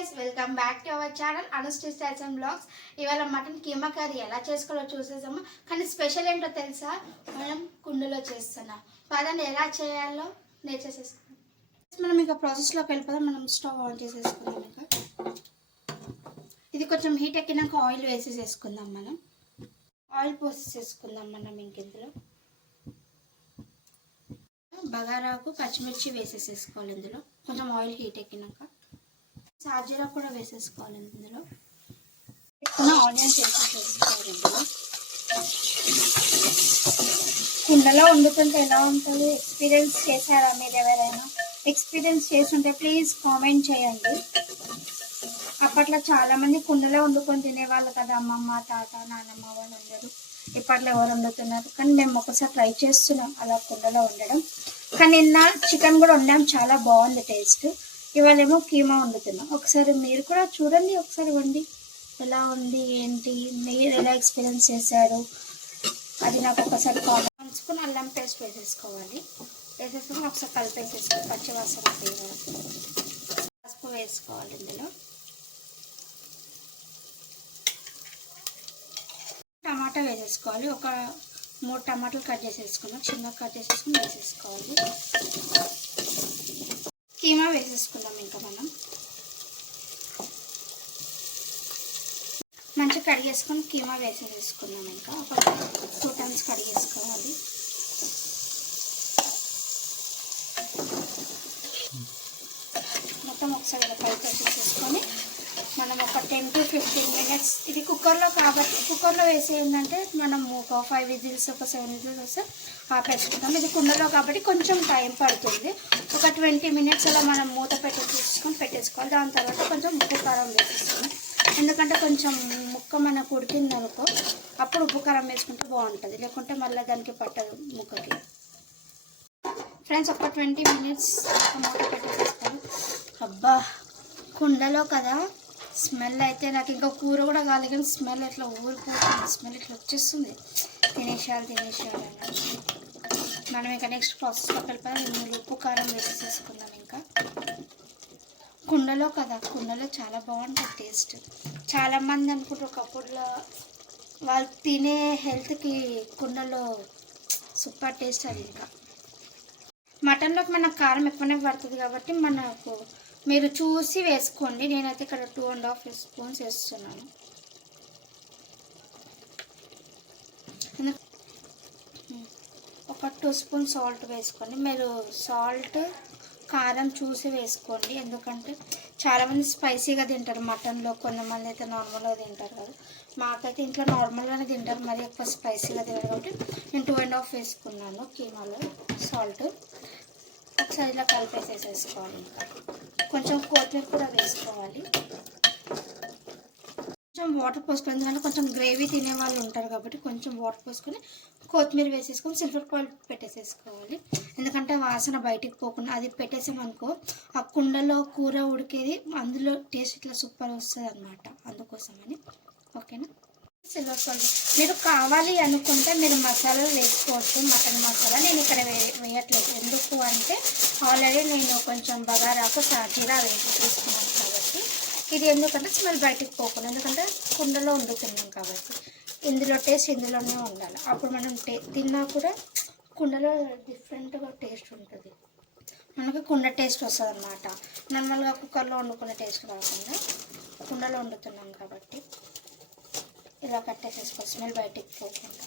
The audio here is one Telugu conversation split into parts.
Guys, welcome back to our channel Anushree styles and blogs. ఇవాళ మటన్ కీమా కర్రీ ఎలా చేసుకోవాలో చూసేసాము. కానీ స్పెషల్ ఏంటో తెలుసా, మనం కుండలో చేస్తున్నాం. పదండి ఎలా చేయాలో నేర్చేసేసుకుందాం. మనం ఇక ప్రాసెస్లోకి వెళ్ళిపోదాం. మనం స్టవ్ ఆన్ చేసేసుకుందాం. ఇక ఇది కొంచెం హీట్ ఎక్కినాక ఆయిల్ వేసేసేసుకుందాం. మనం ఆయిల్ పోసేసుకుందాం. మనం ఇందులో బగారాకు పచ్చిమిర్చి వేసేసేసుకోవాలి. ఇందులో కొంచెం ఆయిల్ హీట్ ఎక్కినాక సాజీరా కూడా వేసేసుకోవాలి. ఇందులో ఆనియన్స్ వేసేసుకోవాలి. ఇందులో కుండలో వండుతుంటే ఎలా ఉంటుంది, ఎక్స్పీరియన్స్ చేశారా మీరు? ఎవరైనా ఎక్స్పీరియన్స్ చేస్తుంటే ప్లీజ్ కామెంట్ చేయండి. అప్పట్లో చాలామంది కుండలో వండుకొని తినేవాళ్ళు కదా, అమ్మమ్మ, తాత, నానమ్మ వాళ్ళందరూ. ఇప్పట్లో ఎవరు వండుతున్నారు? కానీ మేము ఒకసారి ట్రై చేస్తున్నాం అలా కుండలో వండడం. కానీ నిన్న చికెన్ కూడా వండాం, చాలా బాగుంది టేస్ట్. ఇవాళేమో కీమా వండుతున్నాం. ఒకసారి మీరు కూడా చూడండి, ఒకసారి వండి ఎలా ఉంది ఏంటి, మీరు ఎలా ఎక్స్పీరియన్స్ చేశారు అది నాకు ఒకసారి కామెంట్ స్పూన్ అల్లం పేస్ట్ వేసేసుకోవాలి. వేసేసుకొని ఒకసారి కలిపేసేసుకోవాలి. పచ్చివాసన పసుపు వేసుకోవాలి. ఇందులో టమాటా వేసేసుకోవాలి. ఒక 3 టమాటాలు కట్ చేసేసుకున్నాం, చిన్నగా కట్ చేసేసుకుని వేసేసుకోవాలి. కీమా వేసేసుకుందాం. ఇంకా మనం మంచిగా కడిగేసుకొని కీమా వేసేసుకుందాం. ఇంకా ఒక 2 టైమ్స్ కడిగేసుకోవాలి. మొత్తం ఒకసారి ఇలా కలిపి వేసేసుకొని మనం ఒక 10 to 15 minutes, ఇది కుక్కర్లో కాబట్టి కుక్కర్లో వేసేయందంటే మనం ఒక 5 విజిల్స్, ఒక 7 విజిల్స్ వస్తే ఆపేసుకుంటాం. ఇది కుండలో కాబట్టి కొంచెం టైం పడుతుంది. ఒక 20 minutes అలా మనం మూత పెట్టేసుకోవాలి. దాని తర్వాత కొంచెం ఉప్పు కారం వేసేసుకోవాలి. ఎందుకంటే కొంచెం ముక్క మనకు ఉడికింది అనుకో, అప్పుడు ఉప్పు కారం వేసుకుంటే బాగుంటుంది. లేకుంటే మళ్ళీ దానికి పట్టదు ముక్కకి. ఫ్రెండ్స్, ఒక 20 minutes మూత పెట్టేసుకోవాలి. అబ్బా, కుండలో కదా స్మెల్ అయితే నాకు ఇంకా కూర కూడా కాలేదు, కానీ స్మెల్ ఎట్లా ఊరిపోతుంది, స్మెల్ ఇట్లా వచ్చేస్తుంది. తినేసేయాలి అని మనం ఇంకా నెక్స్ట్ ప్రాసెస్లోకి వెళ్ళిపోయి ఇందులో ఉప్పు కారం వేసేసుకుందాం. ఇంకా కుండలో కదా, కుండలో చాలా బాగుంటుంది టేస్ట్. చాలామంది అనుకుంటారు ఒకప్పుడులో వాళ్ళు తినే హెల్త్కి కుండలో సూపర్ టేస్ట్ అది. ఇంకా మటన్లోకి మనకు కారం ఎక్కువనే పడుతుంది కాబట్టి మనకు మీరు చూసి వేసుకోండి. నేనైతే ఇక్కడ 2.5 స్పూన్స్ వేస్తున్నాను. ఒక 2 స్పూన్ సాల్ట్ వేసుకోండి. మీరు సాల్ట్ కారం చూసి వేసుకోండి. ఎందుకంటే చాలామంది స్పైసీగా తింటారు మటన్లో, కొంతమంది అయితే నార్మల్గా తింటారు కదా. మాకైతే ఇంట్లో నార్మల్గానే తింటారు, మరి ఎక్కువ స్పైసీగా తింటారు కాబట్టి నేను 2.5 వేసుకున్నాను కీమాలో సాల్ట్. ఒకసారి ఇలా కలిపేసేసుకోవాలి. ఇంకా కొంచెం కొత్తిమీర కూడా వేసుకోవాలి. కొంచెం వాటర్ పోసుకొని, ఎందుకంటే కొంచెం గ్రేవీ తినే వాళ్ళు ఉంటారు కాబట్టి కొంచెం వాటర్ పోసుకొని కొత్తిమీర వేసేసుకొని సిల్వర్ ఫాయిల్ పెట్టేసేసుకోవాలి. ఎందుకంటే వాసన బయటికి పోకుండా, అది పెట్టేసామనుకో ఆ కుండలో కూర ఉడికేది అందులో టేస్ట్ ఇట్లా సూపర్ వస్తుంది అనమాట. అందుకోసమని ఓకేనా. సిల్వర్ ఫాయిల్ మీరు కావాలి అనుకుంటే మీరు మసాలాలు వేసుకోవచ్చు. మటన్ మసాలా నేను ఇక్కడ వేయట్లేదు. ఎందుకు అంటే ఆల్రెడీ నేను కొంచెం బగారాకు సాజీరా వేసి తీసుకున్నాను కాబట్టి. ఇది ఎందుకంటే స్మెల్ బయటికి పోకుండా, ఎందుకంటే కుండలో వండుతున్నాం కాబట్టి ఇందులో టేస్ట్ ఇందులోనే ఉండాలి. అప్పుడు మనం తిన్నా కూడా కుండలో డిఫరెంట్గా టేస్ట్ ఉంటుంది, మనకి కుండ టేస్ట్ వస్తుంది అన్నమాట. నార్మల్గా కుక్కర్లో వండుకునే టేస్ట్ కాకుండా కుండలో వండుతున్నాం కాబట్టి ఇలా కట్టేసేసుకో, స్మెల్ బయటికి పోకుండా.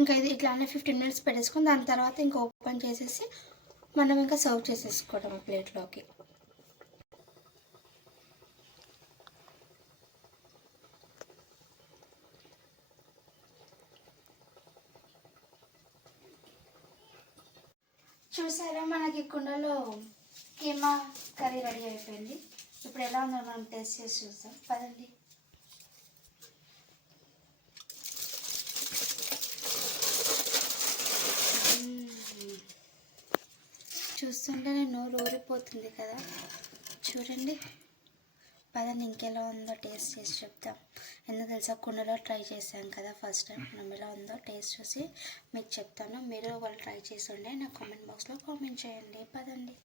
ఇంకా ఇది ఇట్లానే 15 minutes పెట్టేసుకొని దాని తర్వాత ఇంకా ఓపెన్ చేసేసి మనం ఇంకా సర్వ్ చేసేసుకోవడం ప్లేట్లోకి. చూసారా, మనకి కుండలో కీమా కర్రీ రెడీ అయిపోయింది. ఇప్పుడు ఎలా ఉందో మనం టేస్ట్ చేసి చూస్తాం. పదండి. చూస్తుంటేనే నోరు ఊరిపోతుంది కదా, చూడండి. పదండి ఇంకెలా ఉందో టేస్ట్ చేసి చెప్తాం. ఎందుకు తెలుసా, కుండలో ట్రై చేశాం కదా ఫస్ట్ టైం. మనం ఎలా ఉందో టేస్ట్ చూసి మీకు చెప్తాను. మీరు వాళ్ళు ట్రై చేసి ఉండే నా కామెంట్ బాక్స్లో కామెంట్ చేయండి. పదండి.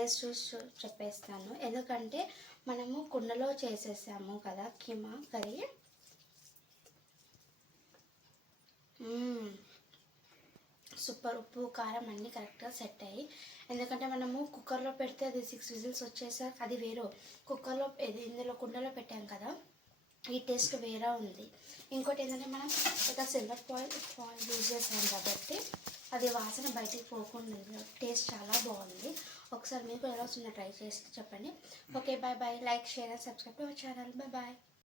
టేస్ట్ చూసి చెప్పేస్తాను. ఎందుకంటే మనము కుండలో చేసేసాము కదా కీమా కర్రీ. సూపర్, ఉప్పు కారం అన్నీ కరెక్ట్గా సెట్ అయ్యి. ఎందుకంటే మనము కుక్కర్లో పెడితే అది 6 విజిల్స్ వచ్చేసాక అది వేరు, కుక్కర్లో ఇందులో కుండలో పెట్టాం కదా, ఈ టేస్ట్ వేరే ఉంది. ఇంకోటి ఏంటంటే మనం ఇక సిల్వర్ ఫాయిల్ యూజ్ చేసాం కాబట్టి అది వాసన బయటికి పోకుండా టేస్ట్ చాలా బాగుంది. ఒకసారి మీకు ఎలా వస్తుందో ట్రై చేసి చెప్పండి. Okay, bye bye. Like, share and subscribe to our channel. Bye bye.